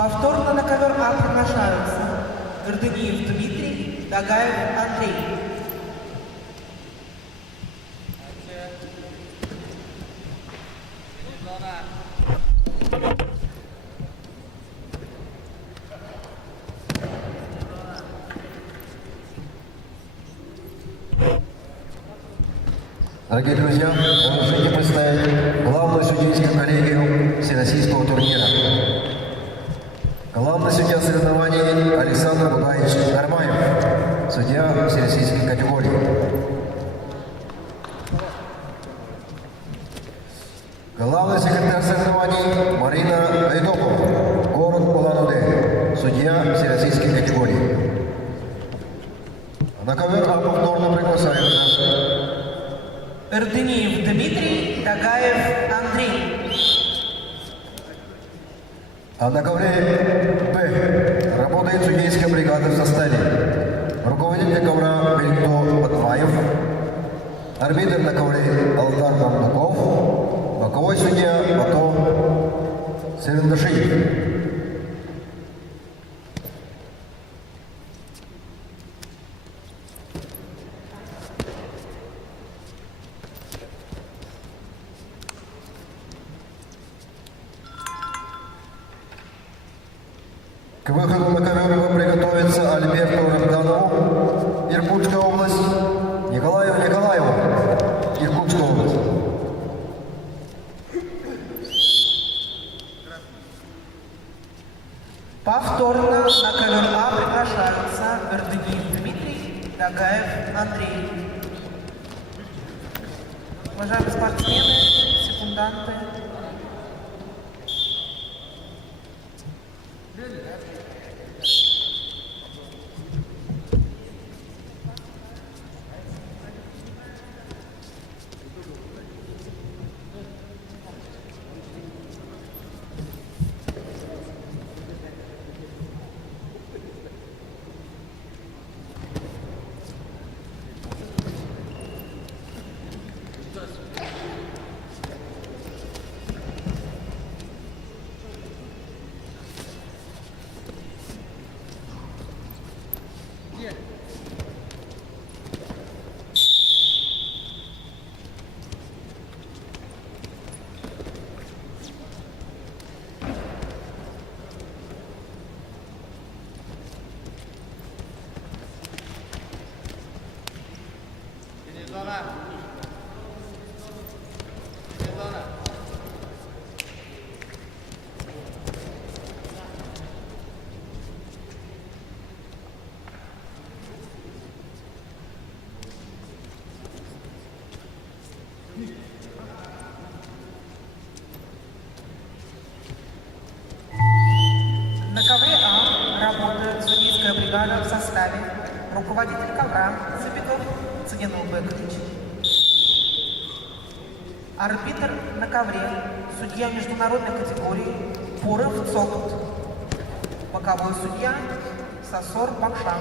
Повторно на ковер А приглашаются Гордыниев Дмитрий, Дагаев Андрей. Дорогие друзья, разрешите представить главную судейскую коллегию всероссийского турнира. Главный судья соревнований Александр Бугаевич Гармаев, судья всероссийской категории. Главный секретарь соревнований Марина Айдокова, город Улан-Удэ, судья всероссийской категории. На ковер А повторно приглашаются Гордыниев Дмитрий, Дагаев Андрей. А на ковре Б работает судейская бригада в составе руководитель ковра Мельто Батмаев, арбитр на ковре Алтар Мамдуков, боковой судья Бато Серендашиев. К выходу на ковер приготовится Альберту Рамданову, Иркутская область, Николаеву Николаеву, Иркутская область. Повторно на ковер А приглашаются Гордыниев Дмитрий, Дагаев Андрей. Уважаемые спортсмены, секунданты. На ковре А работает судейская бригада в составе руководитель ковра Цыбиков Цыгенул Бекович, арбитр на ковре, судья международной категории Пуров Цокот, боковой судья Сосор Бакшан.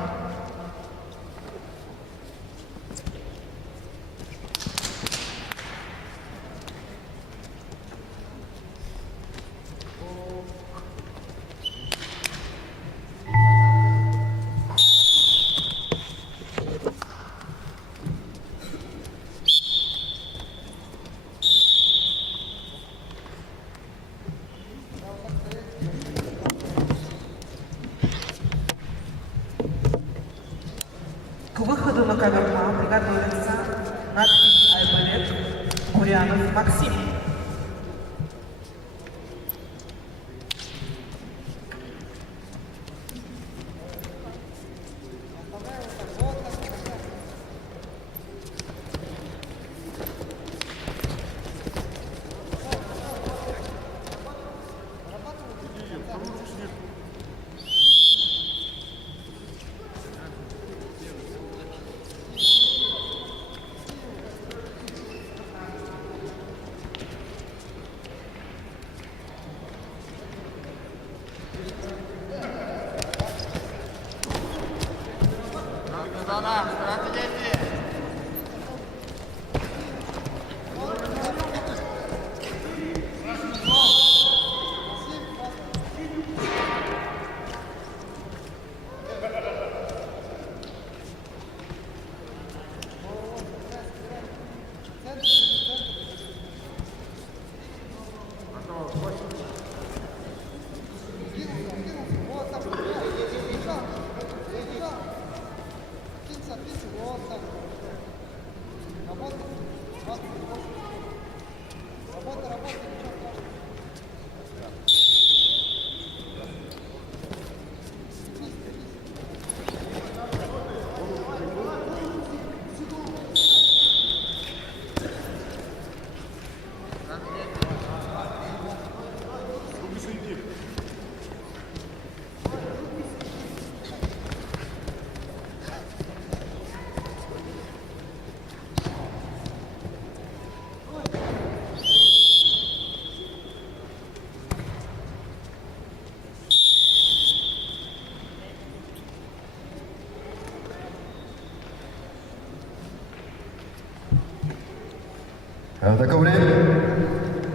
На ковре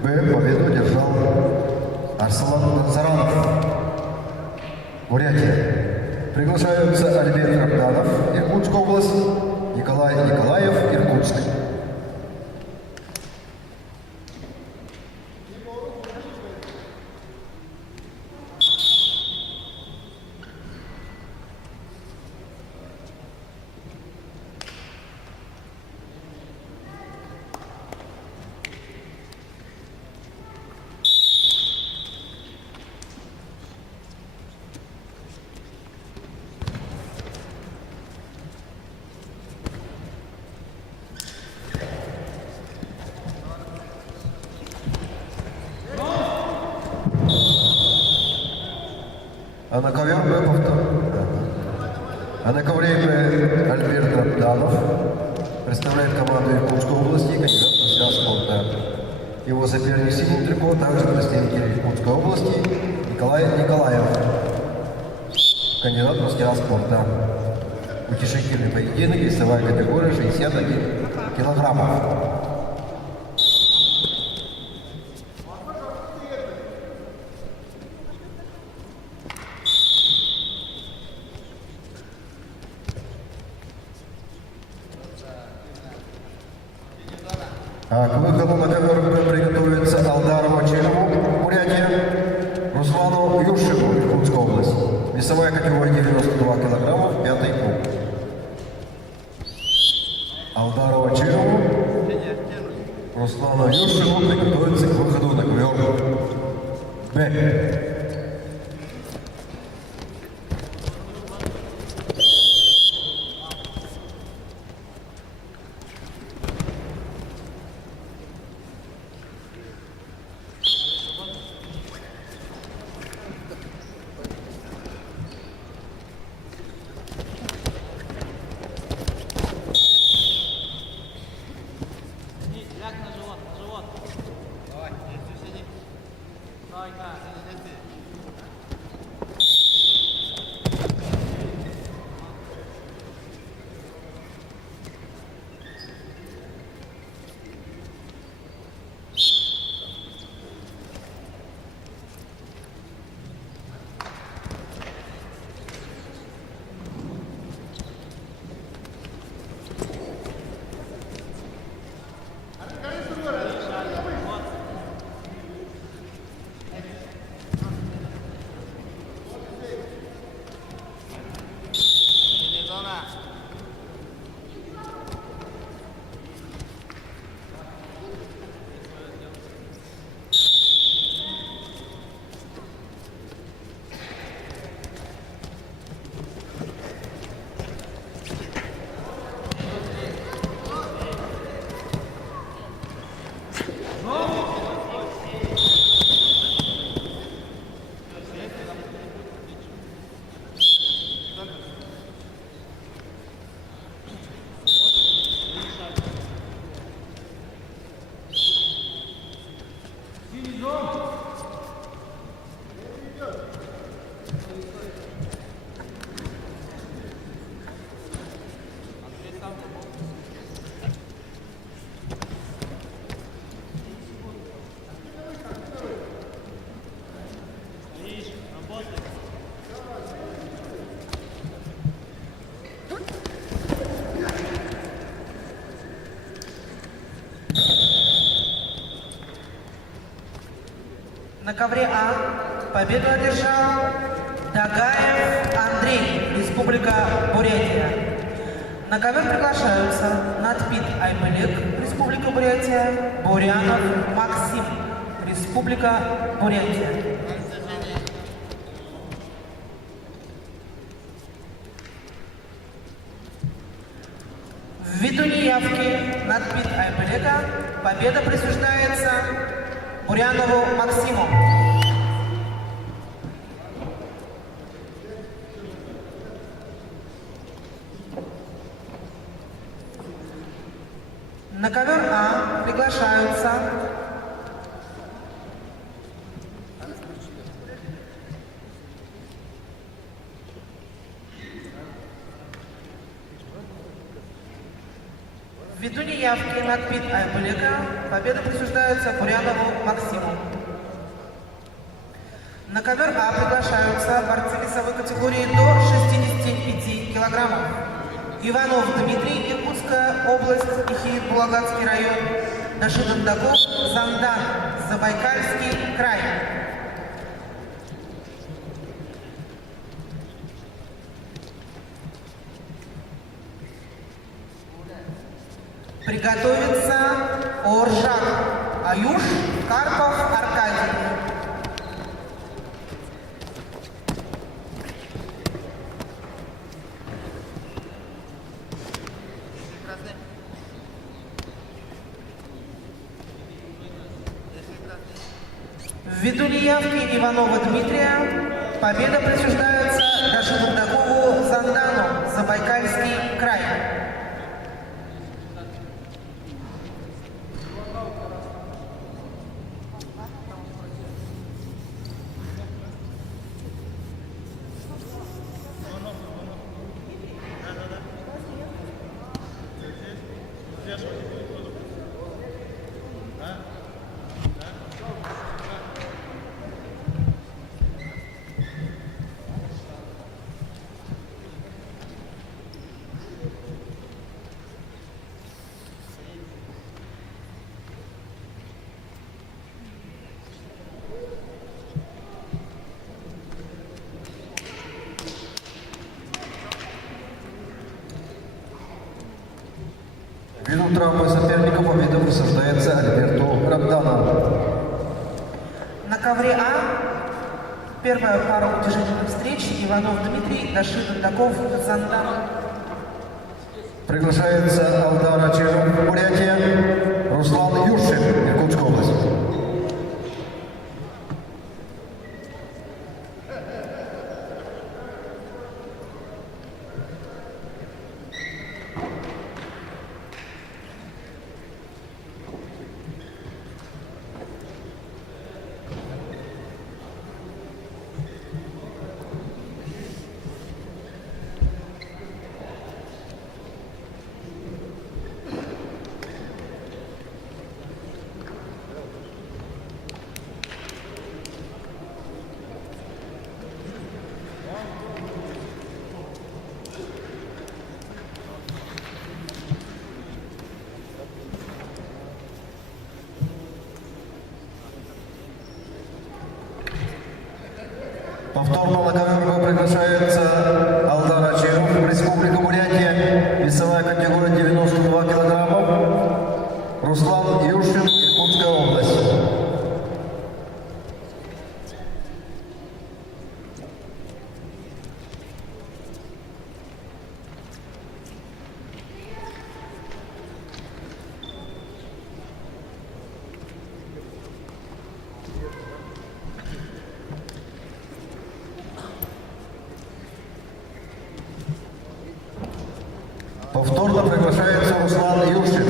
Б победу держал Арслан Назаранов. Бурятия. Приглашаются Альберт Рабданов, Иркутская область, Николай Николаев, Иркутск. А на ковре Б повтор. А на ковре Б Альберт Рабданов представляет команду Иркутской области, кандидат в мастера спорта. Его соперник в синем трико также представитель Иркутской области Николай Николаев, кандидат в мастера спорта. Утешительный поединок, весовая категория 61 килограммов. А к выходу на ковер приготовится Алдару Ачилову, Бурятия, Руслану Юршеву, Иркутская область. Весовая категория 92 килограмма, 5-й круг. Алдару Ачилову, Руслану Юршеву приготовится к выходу на ковер Б. На ковре А победу одержал Дагаев Андрей, Республика Бурятия. На ковер приглашаются Надпит Айбелек, Республика Бурятия, Бурянов Максим, Республика Бурятия. Ввиду неявки Надпит Айбелека победа присуждается Бурянову Максиму. На ковер А приглашаются ввиду неявки Надпит Айбелека победа присуждается Бурянову Максиму. На ковер А приглашаются борцы весовой категории до 65 килограммов. Иванов Дмитрий, Иркутская область, Ихиит-Булагатский район, Дашид Даков, Зандан, Забайкальский край. Приготовиться Оржак Аюш, Карпов Аркадий. Ввиду неявки Иванова Дмитрия победа присуждается Рашиду Дакову Зандану, Забайкальский край. Ввиду травмы соперника победа присуждается Альберту Рабданову. На ковре А первая пара утяжелительных встреч Иванов Дмитрий, Дашид Даков, Зандан. Приглашается Алдар Ачиров, Бурятия, Руслан Юршин, Иркутская область. Повторно на ковер приглашается Алдар Ачиров, Республика Бурятия, весовая категория 92 килограммов, Руслан Юршин, Иркутская область. Повторно приглашается Руслан Юршин.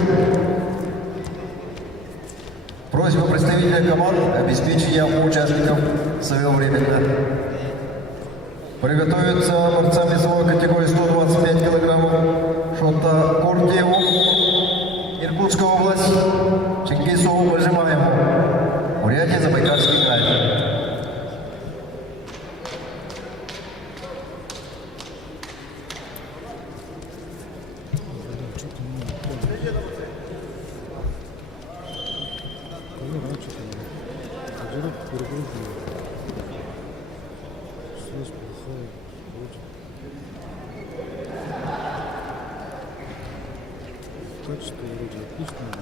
Просьба представителя команд обеспечения участников своевременно. Приготовиться борцам весовой категории 125 килограммов Шота Кордиеву, Иркутская область, Чингисову Бажимаеву, Бурятия, Забайкальский край. перегрузили. Связь плохая. Вроде. Качество вроде отличное.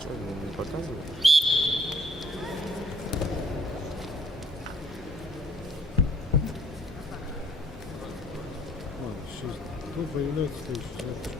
Что, он не показывает? Сейчас. Кто появляется следующий запись?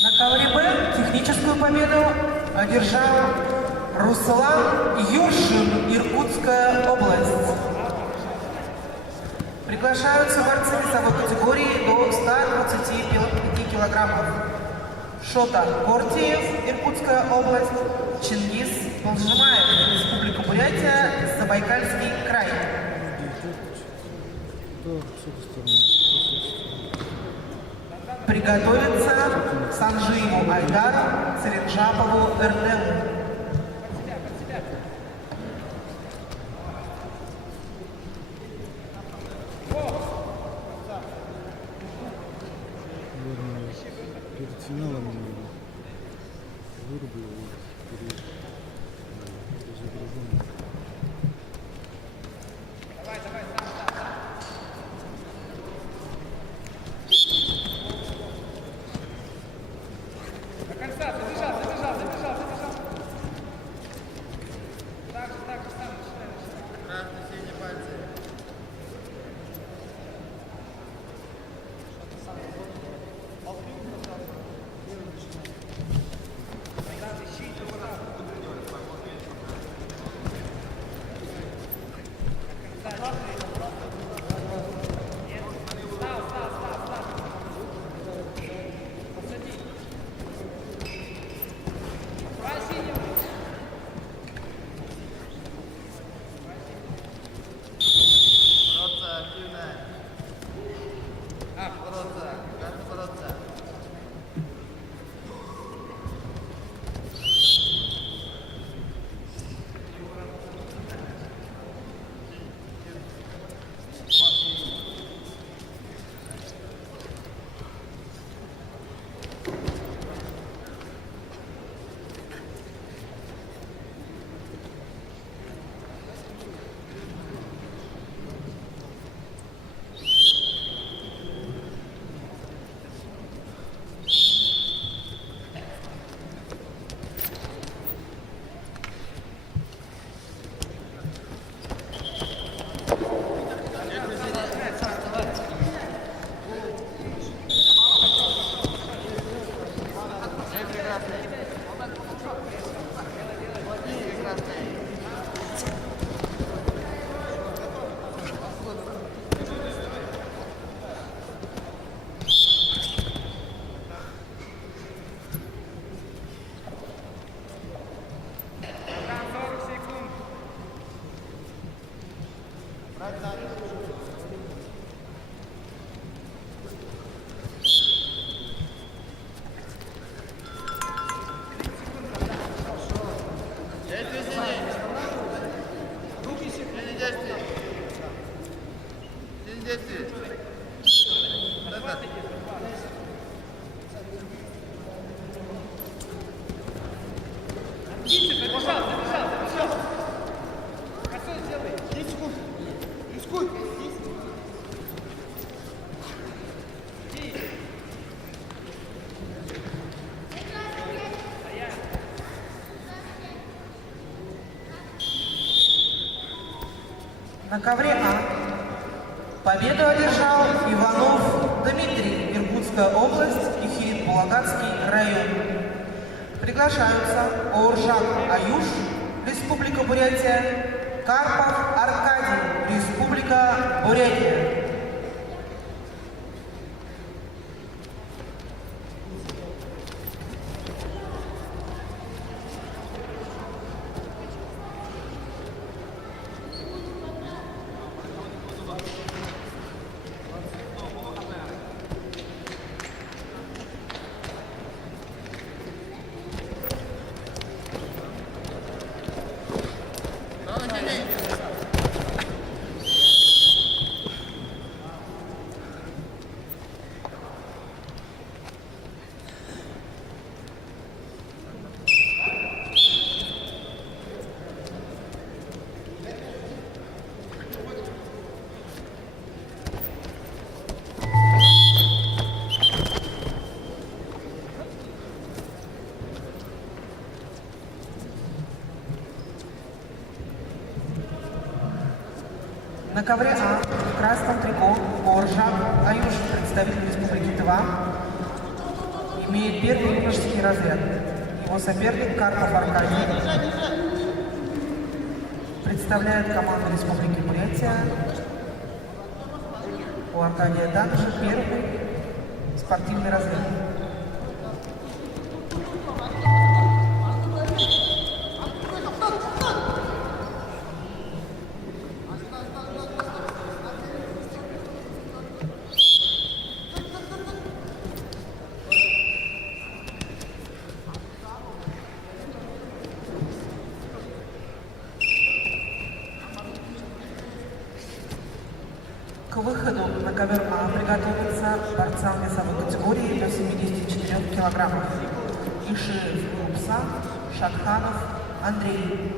На ковре Б техническую победу одержал Руслан Юршин, Иркутская область. Приглашаются борцы весовой категории до 125 килограммов. Шота Кортиев, Иркутская область, Чингис Полжимаев, Республика Бурятия, Забайкальский край. Да, с этой стороны. Приготовиться Санжиеву Айдару, Царинджапову Эрдему. Наверное, перед финалом вырубил перед загружением. На ковре А победу одержал Иванов Дмитрий, Иркутская область, Ихирит Булагатский район. Приглашаются Оржак Аюш, Республика Бурятия, Карпов Аркадий, Республика Бурятия. На ковре А в красном трико Оржак Аюш, представитель Республики Тыва, имеет первый юношеский разряд. Его соперник Карпов Аркадий представляет команду Республики Бурятия. У Аркадия также первый спортивный разряд. К выходу на ковер А приготовятся борцам весовой категории до 74 килограммов. Ишиев Рупса, Шатханов Андрей.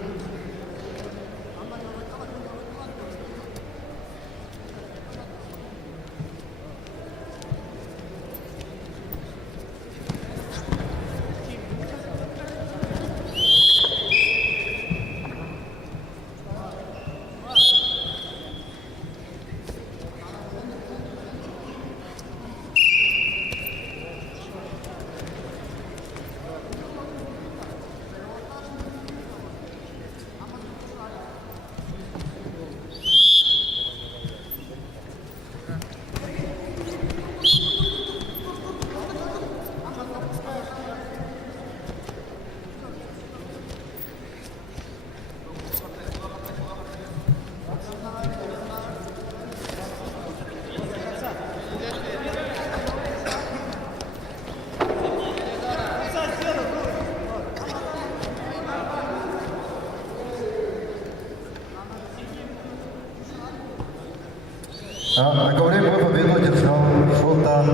На ковре Б победу одержал Шота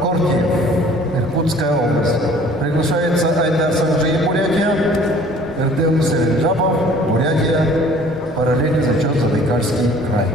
Кортиев, Иркутская область. Приглашается Айдар Санджи, Бурятия, Эрдем Селенджапов, Бурятия, параллельный зачет Забайкальский край.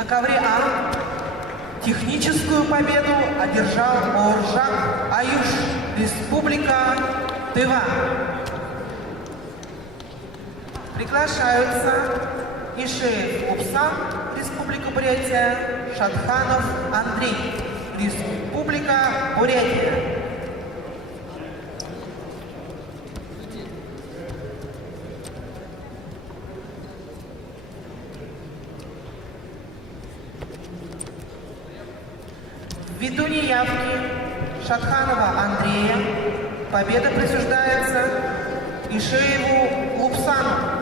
На ковре А техническую победу одержал Оржак Аюш, Республика Тыва. Приглашаются Ишеев Упсан, Республика Бурятия, Шатханов Андрей, Республика Бурятия. Ввиду неявки Шатханова Андрея победа присуждается Ишееву Лупсану.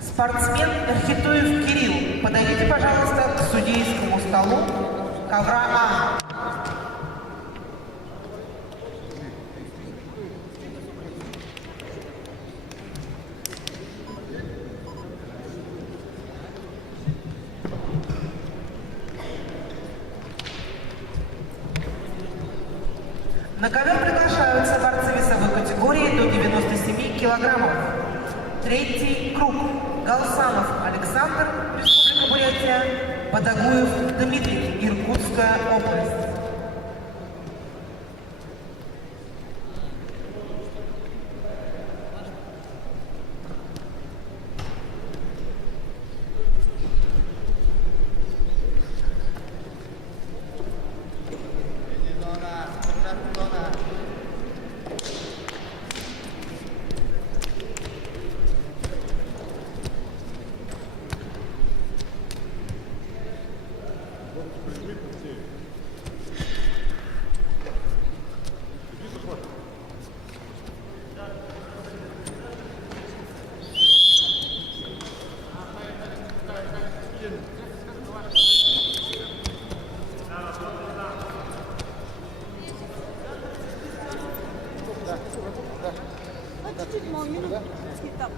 Спортсмен Эрхитуев Кирилл, подойдите, пожалуйста, к судейскому столу ковра А. На ковер приглашаются борцы весовой категории до 97 килограммов. Третий круг. Галсанов Александр, Республика Бурятия, Батагуев Дмитрий, Иркутская область. Чуть-чуть молнию. Так.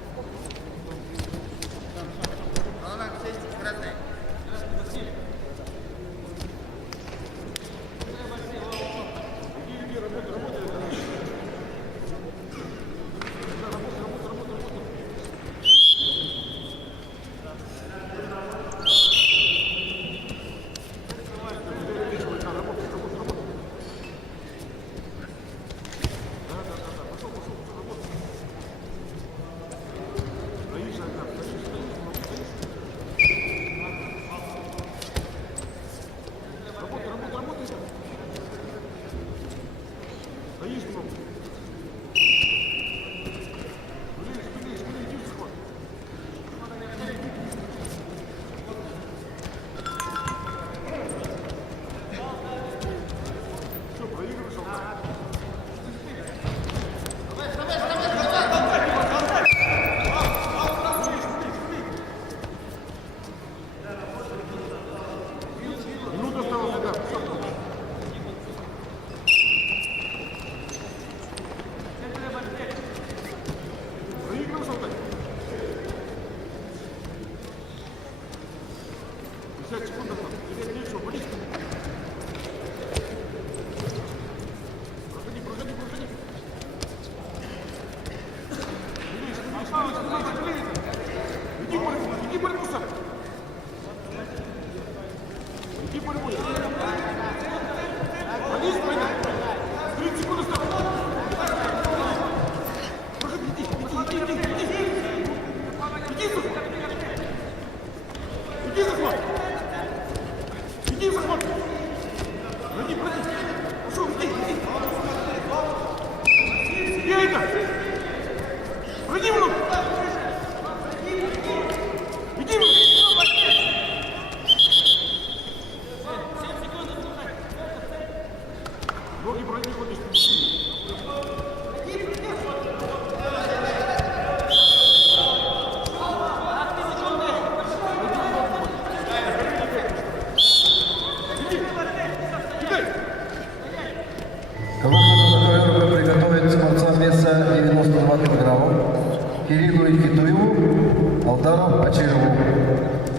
Кириллу Икитуеву, Алдару Ачирову.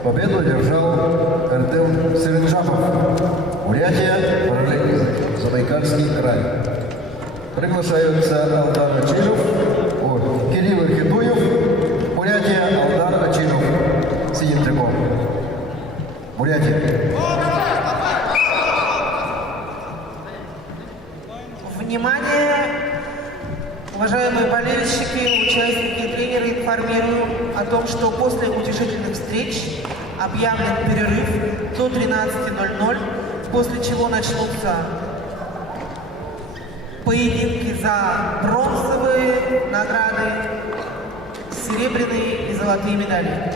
Победу одержал Эрдем Серенжапов, Бурятия, Приглашаются Алдар Ачинов, Кирилл Хидуев, Бурятия, Алдар Ачинов. Сидит трибун. Бурятия. Внимание, уважаемые болельщики, участники и тренеры, информирую о том, что после утешительных встреч объявлен перерыв до 13:00, после чего начнутся поединки за бронзовые награды, серебряные и золотые медали.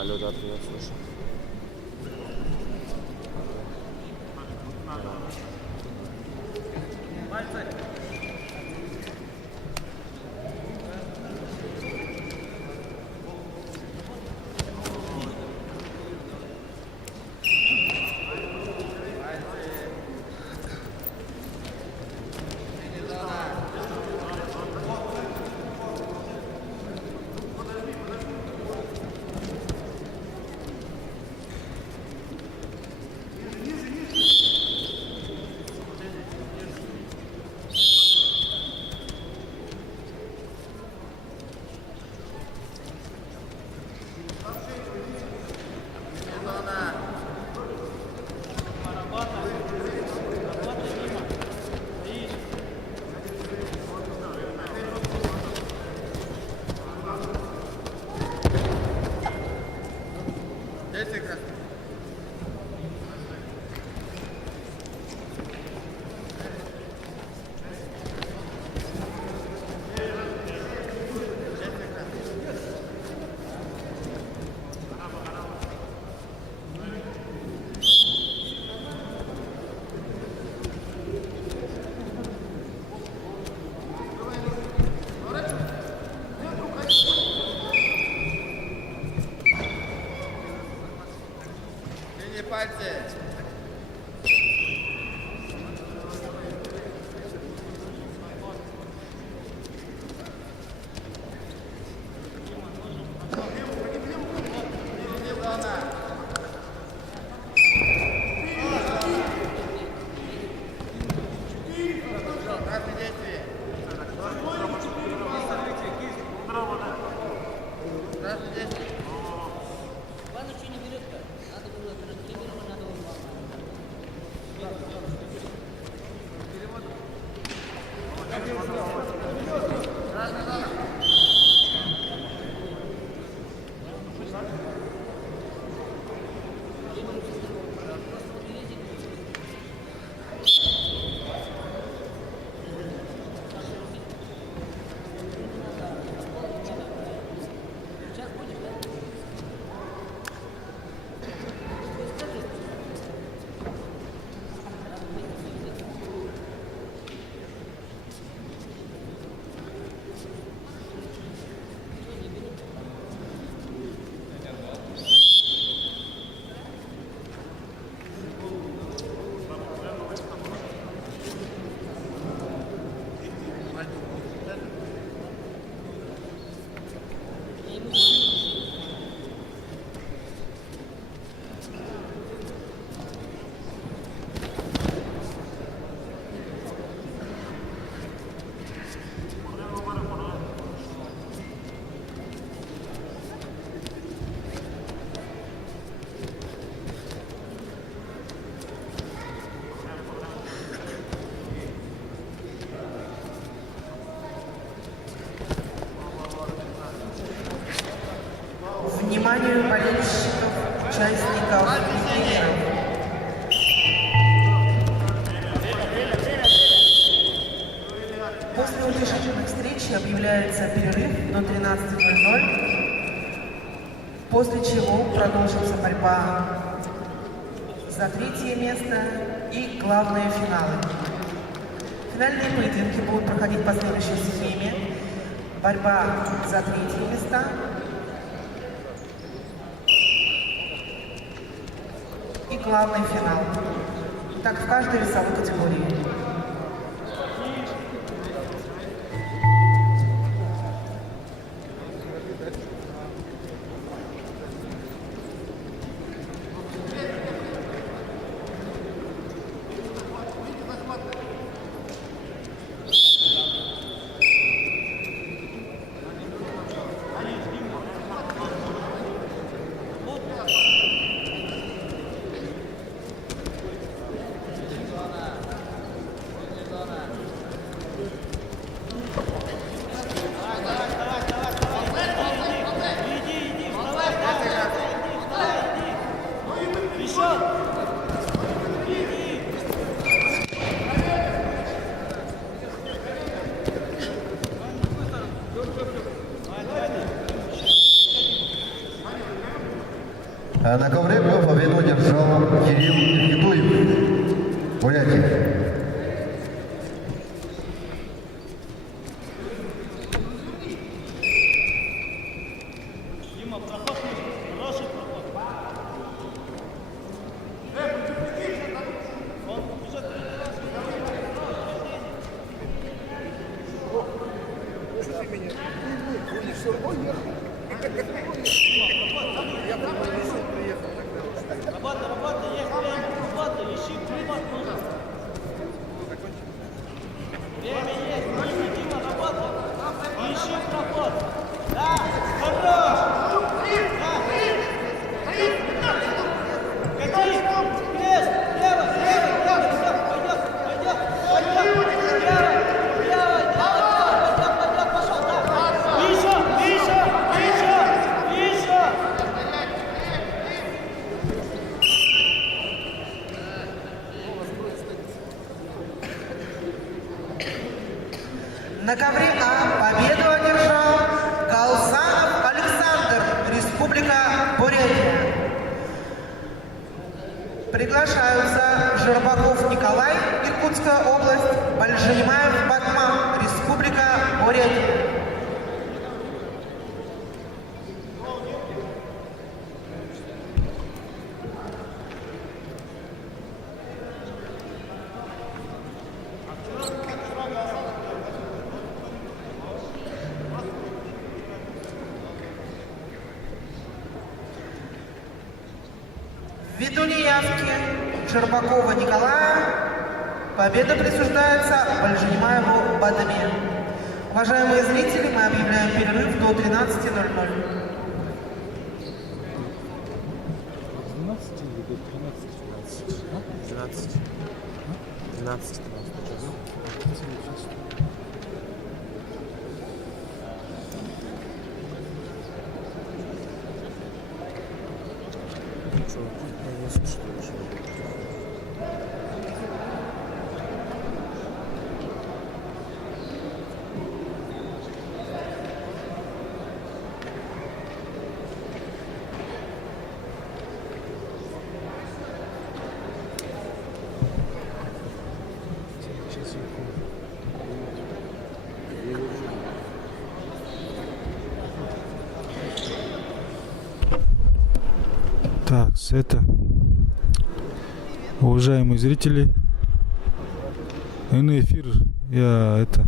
Алло, да, ты меня слышишь? вниманию болельщиков, участников и тренеров. После утешительных встреч объявляется перерыв до 13:00, после чего продолжится борьба за третье место и главные финалы. Финальные поединки будут проходить по следующей схеме. Борьба за третье места, и главный финал. Так в каждой весовой категории. На ковре победу одержал Кирилл Никитуев, Бурятия. На ковре А победу одержал Галсанов Александр, Республика Бурятия. Приглашаются Жербаков Николай, Иркутская область, Бальжанимаев Батман, Республика Бурятия. Ввиду неявки Жербакова Николая победа присуждается Бальжанимаеву Бадаме. Уважаемые зрители, мы объявляем перерыв до 13:00. 12 или до 13-20? 12. 12. Что, поесть, что ли? Сейчас я Так, это, уважаемые зрители, на эфир я это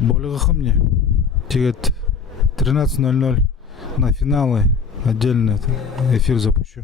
более мне тигет 13:00 на финалы отдельно эфир запущу.